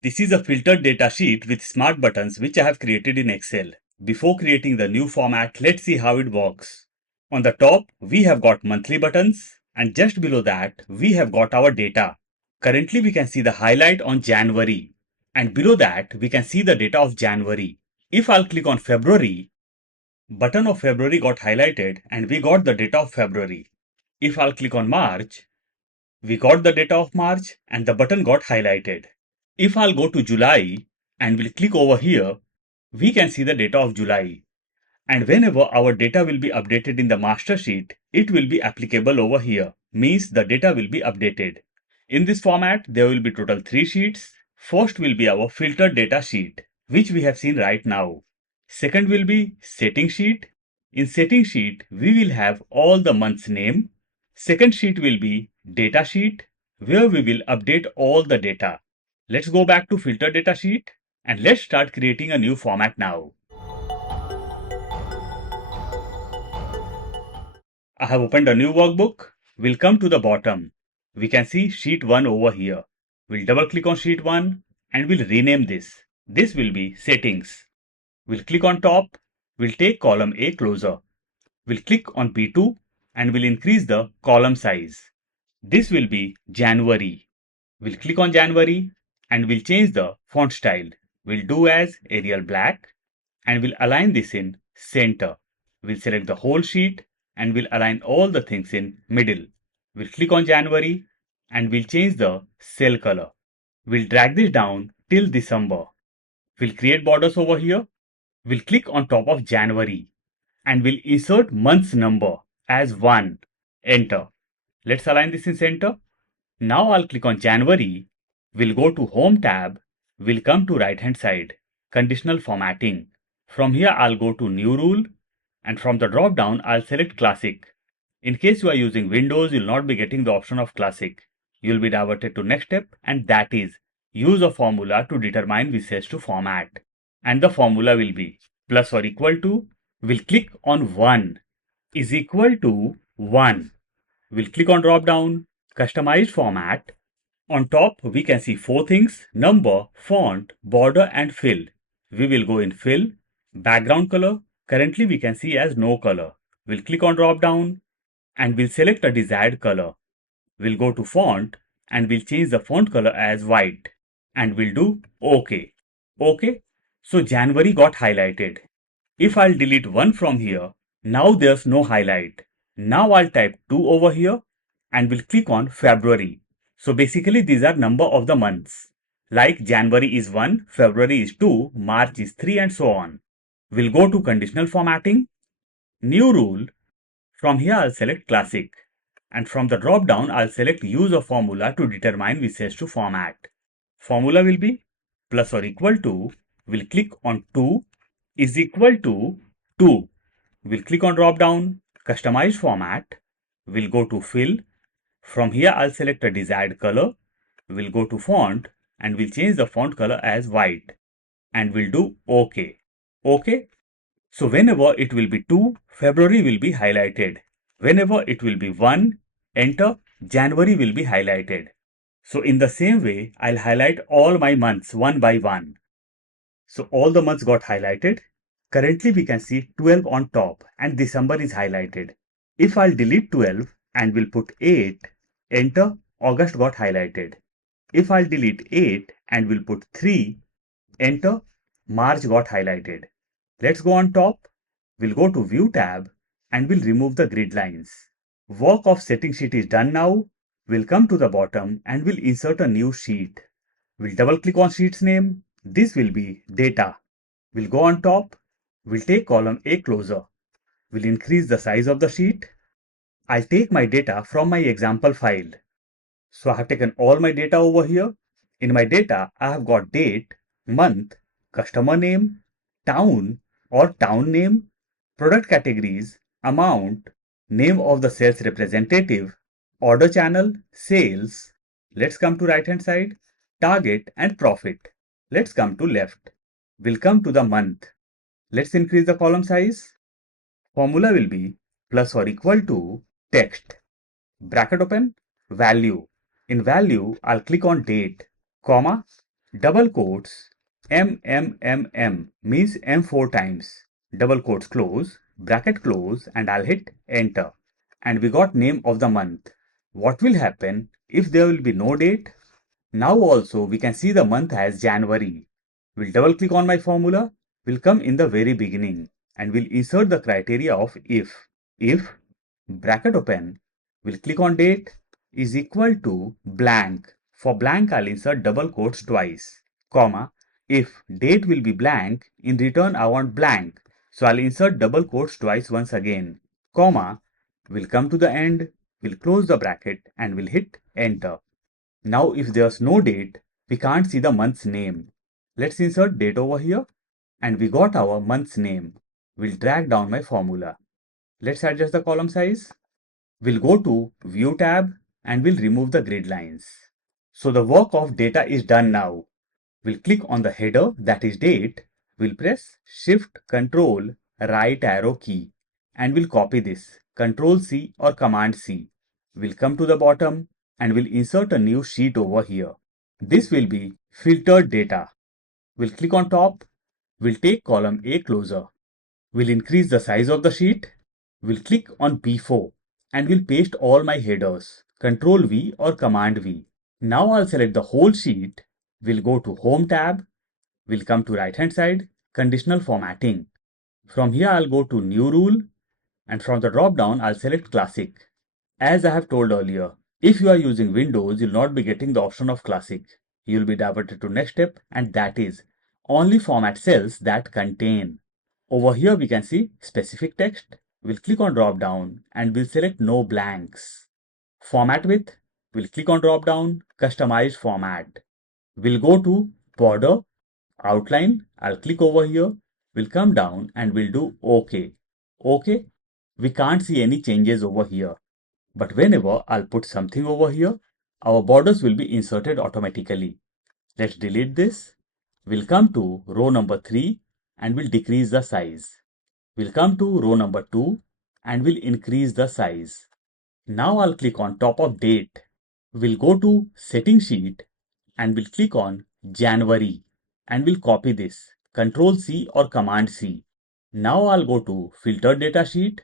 This is a filtered data sheet with smart buttons which I have created in Excel. Before creating the new format, let's see how it works. On the top, we have got monthly buttons, and just below that, we have got our data. Currently, we can see the highlight on January, and below that, we can see the data of January. If I'll click on February, button of February got highlighted and we got the data of February. If I'll click on March, we got the data of March and the button got highlighted. If I'll go to July and we'll click over here, we can see the data of July. And whenever our data will be updated in the master sheet, it will be applicable over here. Means the data will be updated. In this format, there will be total 3 sheets. First will be our filtered data sheet, which we have seen right now. Second will be setting sheet. In setting sheet, we will have all the month's name. Second sheet will be data sheet, where we will update all the data. Let's go back to filter data sheet and let's start creating a new format now. I have opened a new workbook. We'll come to the bottom. We can see sheet 1 over here. We'll double click on sheet 1 and we'll rename this. This will be settings. We'll click on top. We'll take column A closer. We'll click on B2 and we'll increase the column size. This will be January. We'll click on January and we'll change the font style. We'll do as Arial Black and we'll align this in center. We'll select the whole sheet and we'll align all the things in middle. We'll click on January and we'll change the cell color. We'll drag this down till December. We'll create borders over here. We'll click on top of January and we'll insert month's number as 1. Enter. Let's align this in center. Now I'll click on January. We'll go to Home tab. We'll come to right hand side. Conditional formatting. From here I'll go to New Rule and from the drop down I'll select Classic. In case you are using Windows, you'll not be getting the option of Classic. You'll be diverted to next step, and that is use a formula to determine which cells to format. And the formula will be plus or equal to, we'll click on 1 is equal to 1. We'll click on drop down, customized format. On top, we can see 4 things: number, font, border and fill. We will go in fill, background color. Currently we can see as no color. We'll click on drop down and we'll select a desired color. We'll go to font and we'll change the font color as white and we'll do OK. OK. So January got highlighted. If I'll delete 1 from here, now there's no highlight. Now I'll type 2 over here and we'll click on February. So basically these are number of the months. Like January is 1, February is 2, March is 3 and so on. We'll go to conditional formatting, new rule. From here I'll select classic and from the drop down I'll select use a formula to determine which cells to format. Formula will be plus or equal to, we'll click on 2 is equal to 2. We'll click on drop down, customize format. We'll go to fill. From here I'll select a desired color. We'll go to font and we'll change the font color as white and we'll do OK. OK. So whenever it will be 2, February will be highlighted. Whenever it will be 1, enter, January will be highlighted. So in the same way, I'll highlight all my months one by one. So all the months got highlighted. Currently we can see 12 on top and December is highlighted. If I'll delete 12 and we'll put 8, enter, August got highlighted. If I'll delete 8 and we'll put 3, enter, March got highlighted. Let's go on top. We'll go to View tab and we'll remove the grid lines. Work of setting sheet is done now. We'll come to the bottom and we'll insert a new sheet. We'll double click on sheet's name. This will be data. We'll go on top. We'll take column A closer. We'll increase the size of the sheet. I'll take my data from my example file. So I have taken all my data over here. In my data, I have got date, month, customer name, town or town name, product categories, amount, name of the sales representative, order channel, sales. Let's come to right hand side, target and profit. Let's come to left. We'll come to the month. Let's increase the column size. Formula will be plus or equal to text, bracket open, value. In value, I'll click on date, comma, Double quotes M means M 4 times. Double quotes close, bracket close, and I'll hit enter. And we got name of the month. What will happen if there will be no date? Now also we can see the month as January. We'll double click on my formula, will come in the very beginning and we'll insert the criteria of if. If bracket open, we'll click on date is equal to blank. For blank I'll insert double quotes twice, comma, if date will be blank, in return I want blank. So I'll insert double quotes twice once again, comma, we'll come to the end, we'll close the bracket and we'll hit enter. Now if there's no date, we can't see the month's name. Let's insert date over here and we got our month's name. We'll drag down my formula. Let's adjust the column size. We'll go to View tab and we'll remove the grid lines. So the work of data is done now. We'll click on the header, that is date. We'll press Shift Control right arrow key and we'll copy this, Control C or Command C. We'll come to the bottom and we'll insert a new sheet over here. This will be filtered data. We'll click on top. We'll take column A closer. We'll increase the size of the sheet. We'll click on P4 and we'll paste all my headers, Control V or Command V. Now I'll select the whole sheet. We'll go to Home tab. We'll come to right hand side, Conditional Formatting. From here I'll go to New Rule and from the drop down I'll select Classic. As I have told earlier, if you are using Windows, you'll not be getting the option of Classic. You'll be diverted to next step and that is only format cells that contain. Over here we can see specific text. We'll click on drop down and we'll select no blanks. Format with, we'll click on drop down, Customized format. We'll go to border, outline, I'll click over here, we'll come down and we'll do OK. OK, we can't see any changes over here. But whenever I'll put something over here, our borders will be inserted automatically. Let's delete this. We'll come to row number 3 and we'll decrease the size. We'll come to row number 2 and we'll increase the size. Now I'll click on top of date. We'll go to setting sheet and we'll click on January and we'll copy this, Control C or Command C. Now I'll go to filter data sheet.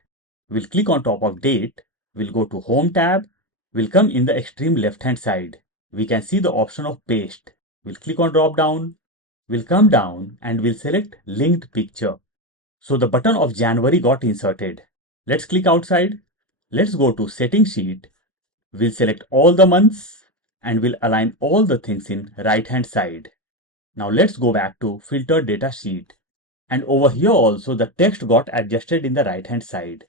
We'll click on top of date. We'll go to Home tab. We'll come in the extreme left hand side. We can see the option of paste. We'll click on drop down. We'll come down and we'll select linked picture. So the button of January got inserted. Let's click outside. Let's go to setting sheet. We'll select all the months and we'll align all the things in right hand side. Now let's go back to filter data sheet. And over here also the text got adjusted in the right hand side.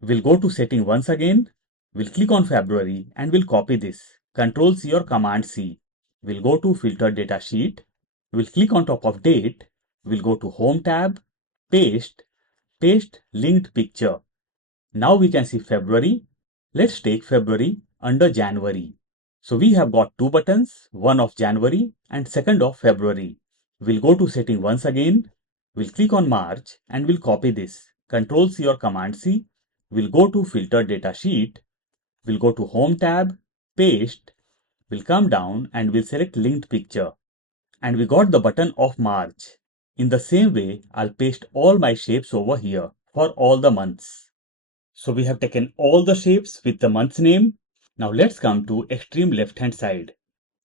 We'll go to setting once again. We'll click on February and we'll copy this, Control C or Command C. We'll go to filter data sheet. We'll click on top of date. We'll go to Home tab, paste linked picture. Now we can see February. Let's take February under January. So we have got two buttons, one of January and second of February. We'll go to setting once again. We'll click on March and we'll copy this, Control C or Command C. We'll go to filter data sheet. We'll go to Home tab, paste. We'll come down and we'll select linked picture. And we got the button of March. In the same way, I'll paste all my shapes over here for all the months. So we have taken all the shapes with the month's name. Now let's come to extreme left hand side.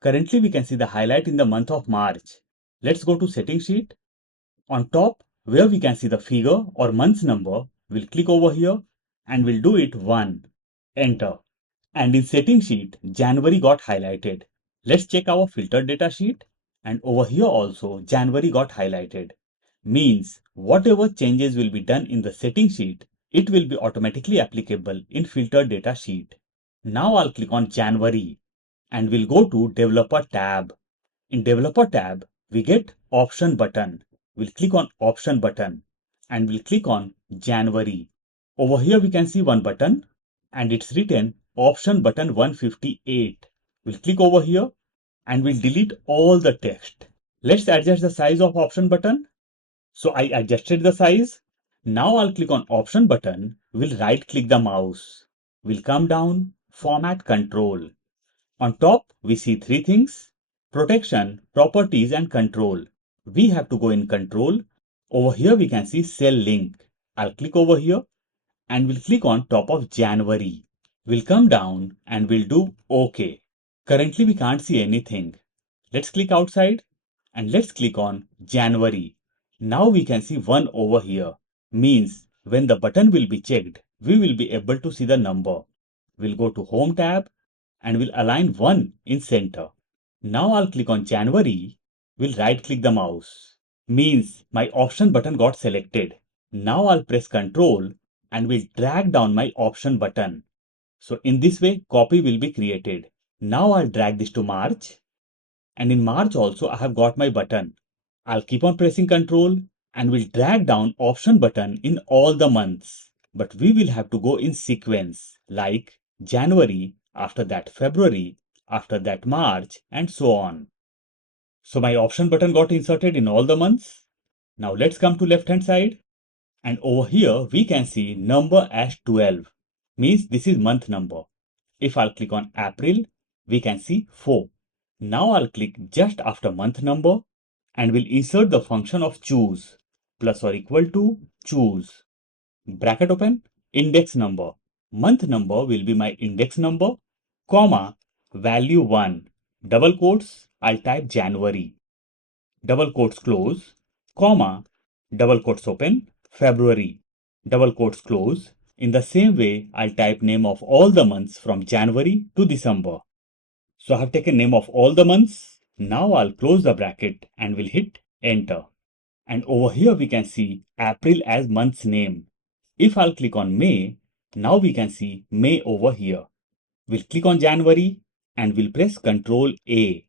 Currently we can see the highlight in the month of March. Let's go to setting sheet. On top where we can see the figure or month's number, we'll click over here and we'll do it 1. Enter. And in setting sheet, January got highlighted. Let's check our filter data sheet. And over here also January got highlighted. Means whatever changes will be done in the setting sheet, it will be automatically applicable in filter data sheet. Now I'll click on January and we'll go to Developer tab. In Developer tab, we get Option button. We'll click on Option button and we'll click on January. Over here we can see one button and it's written Option button 158. We'll click over here and we'll delete all the text. Let's adjust the size of Option button. So I adjusted the size. Now I'll click on Option button. We'll right click the mouse. We'll come down, Format Control. On top, we see three things. Protection, properties and control. We have to go in control. Over here we can see cell link. I'll click over here and we'll click on top of January. We'll come down and we'll do OK. Currently we can't see anything. Let's click outside and let's click on January. Now we can see 1 over here. Means when the button will be checked, we will be able to see the number. We'll go to Home tab and we'll align 1 in center. Now I'll click on January. We'll right click the mouse. Means my option button got selected. Now I'll press Ctrl and we'll drag down my option button. So in this way, copy will be created. Now I'll drag this to March. And in March also, I have got my button. I'll keep on pressing Ctrl and will drag down option button in all the months. But we will have to go in sequence like January, after that February, after that March, and so on. So my option button got inserted in all the months. Now let's come to left hand side. And over here, we can see number as 12. Means this is month number. If I'll click on April, we can see 4. Now I'll click just after month number and will insert the function of choose. Plus or equal to choose. Bracket open, index number. Month number will be my index number, comma, value 1. Double quotes, I'll type January. Double quotes close, comma, double quotes open, February. Double quotes close. In the same way, I'll type name of all the months from January to December. So I have taken name of all the months. Now I'll close the bracket and will hit enter. And over here we can see April as month's name. If I'll click on May, now we can see May over here. We'll click on January and we'll press Ctrl A.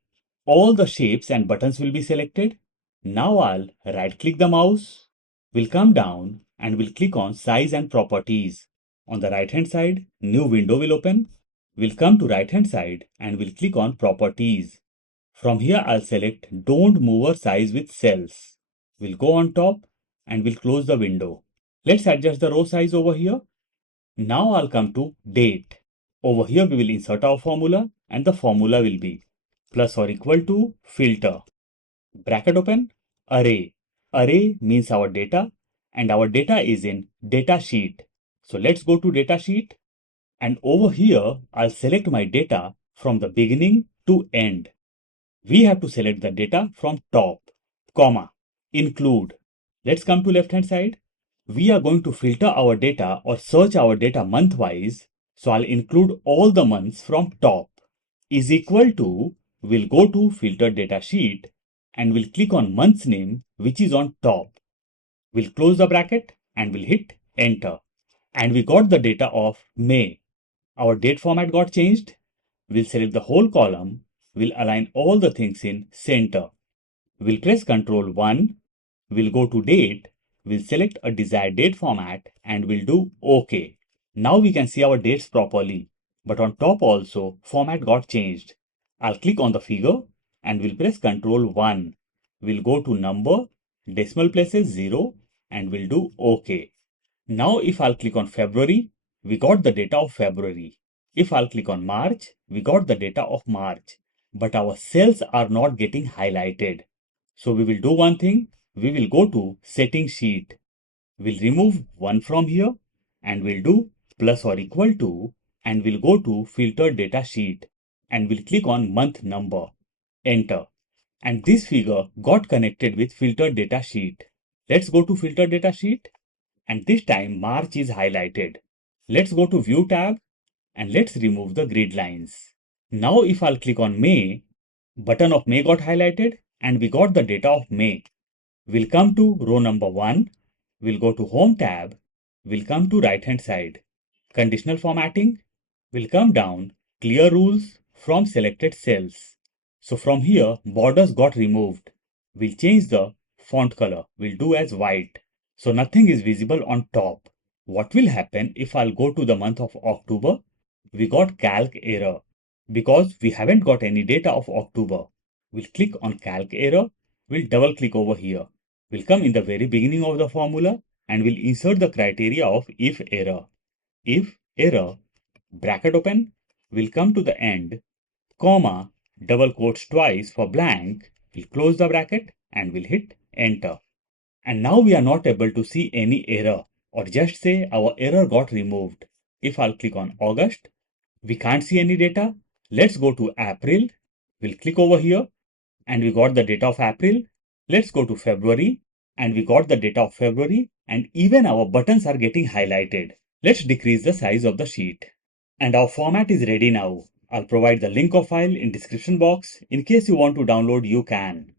All the shapes and buttons will be selected. Now I'll right click the mouse. We'll come down and we'll click on size and properties. On the right hand side, new window will open. We'll come to right hand side and we'll click on properties. From here I'll select don't move or size with cells. We'll go on top and we'll close the window. Let's adjust the row size over here. Now I'll come to date. Over here we will insert our formula and the formula will be plus or equal to filter. Bracket open, array. Array means our data and our data is in data sheet. So let's go to data sheet and over here I'll select my data from the beginning to end. We have to select the data from top, comma, include. Let's come to left hand side. We are going to filter our data or search our data month wise. So I'll include all the months from top is equal to, we'll go to filter data sheet and we'll click on month's name which is on top. We'll close the bracket and we'll hit enter. And we got the data of May. Our date format got changed. We'll select the whole column. We'll align all the things in center. We'll press Ctrl 1. We'll go to date. We'll select a desired date format and we'll do OK. Now we can see our dates properly. But on top also, format got changed. I'll click on the figure and we'll press Ctrl 1. We'll go to number, decimal places 0 and we'll do OK. Now if I'll click on February, we got the data of February. If I'll click on March, we got the data of March. But our cells are not getting highlighted. So we will do one thing. We will go to setting sheet. We'll remove 1 from here and we'll do plus or equal to and we'll go to filter data sheet and we'll click on month number. Enter. And this figure got connected with filter data sheet. Let's go to filter data sheet and this time March is highlighted. Let's go to view tab and let's remove the grid lines. Now if I'll click on May, button of May got highlighted and we got the data of May. We'll come to row number 1. We'll go to Home tab. We'll come to right hand side. Conditional formatting. We'll come down. Clear rules from selected cells. So from here, borders got removed. We'll change the font color. We'll do as white. So nothing is visible on top. What will happen if I'll go to the month of October? We got calc error because we haven't got any data of October. We'll click on calc error. We'll double click over here. We'll come in the very beginning of the formula and we'll insert the criteria of if error. If error, bracket open, we'll come to the end, comma, double quotes twice for blank, we'll close the bracket and we'll hit enter. And now we are not able to see any error, or just say our error got removed. If I'll click on August, we can't see any data. Let's go to April. We'll click over here and we got the data of April. Let's go to February and we got the data of February, and even our buttons are getting highlighted. Let's decrease the size of the sheet. And our format is ready now. I'll provide the link of file in description box. In case you want to download, you can.